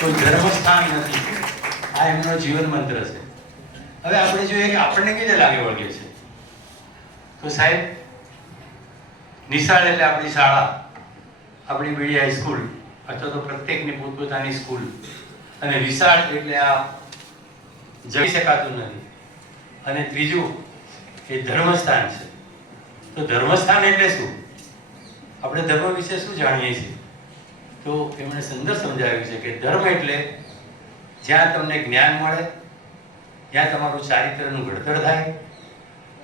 કોઈ ધર્મસ્થાન નથી. આ એમનો જીવન મંત્ર છે. હવે આપણે જોઈએ કે આપણને કેવી રીતે લાગે વળગે છે. તો સાહેબ, નિશાળ એટલે આપણી શાળા, આપણી બીડી હાઈસ્કૂલ અથવા તો પ્રત્યેકની પોતપોતાની સ્કૂલ, અને વિશાળ એટલે આ જઈ શકાતું નથી. અને ત્રીજું એ ધર્મસ્થાન છે. તો ધર્મસ્થાન એટલે શું? આપણે ધર્મ વિશે શું જાણીએ છીએ? તો એમણે સુંદર સમજાવ્યું છે કે ધર્મ એટલે જ્યાં તમને જ્ઞાન મળે, જ્યાં તમારું ચારિત્રનું ઘડતર થાય,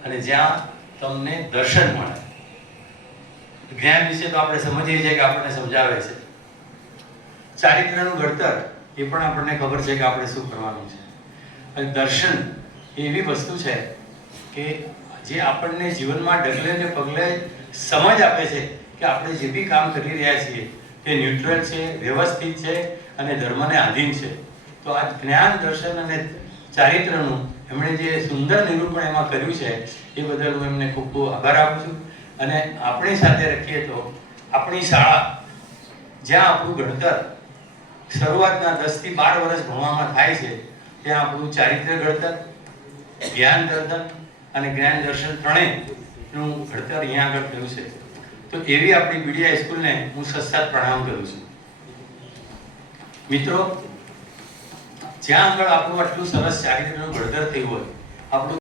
અને જ્યાં તમને દર્શન મળે. જ્ઞાન વિશે તો આપણે સમજીએ છીએ કે આપણને સમજાવે છે. ચારિત્રનું ઘડતર એ પણ આપણને ખબર છે કે આપણે શું કરવાનું છે. અને દર્શન એવી વસ્તુ છે કે જે આપણને જીવનમાં ડગલે ને પગલે સમજ આપે છે કે આપણે જે બી કામ કરી રહ્યા છીએ તે ન્યુટ્રલ છે, વ્યવસ્થિત છે અને ધર્મને આધીન છે. તો આ જ્ઞાન, દર્શન અને ચારિત્રનું એમણે જે સુંદર નિરૂપણ એમાં કર્યું છે એ બદલ હું એમને ખૂબ ખૂબ આભાર આપું છું. અને આપણી સાથે રાખીએ તો આપણી શાળા, જ્યાં આપણું ઘડતર શરૂઆતના 10 થી 12 વર્ષ ભણવામાં થાય છે, ત્યાં આપણું ચારિત્ર ઘડતર, જ્ઞાન દર્શન અને જ્ઞાન દર્શન ત્રણેયનું ઘડતર અહીંયા આગળ થયું છે. તો એવી આપણી બીડી હાઈસ્કૂલને હું સત્સાત પ્રણામ કરું છું. મિત્રો, જ્યાં આગળ આપણું આટલું સરસ ચારિત્રનું ઘડતર થયું હોય, આપણું